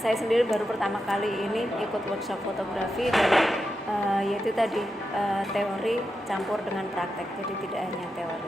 saya sendiri baru pertama kali ini ikut workshop fotografi dan yaitu tadi teori campur dengan praktek, jadi tidak hanya teori.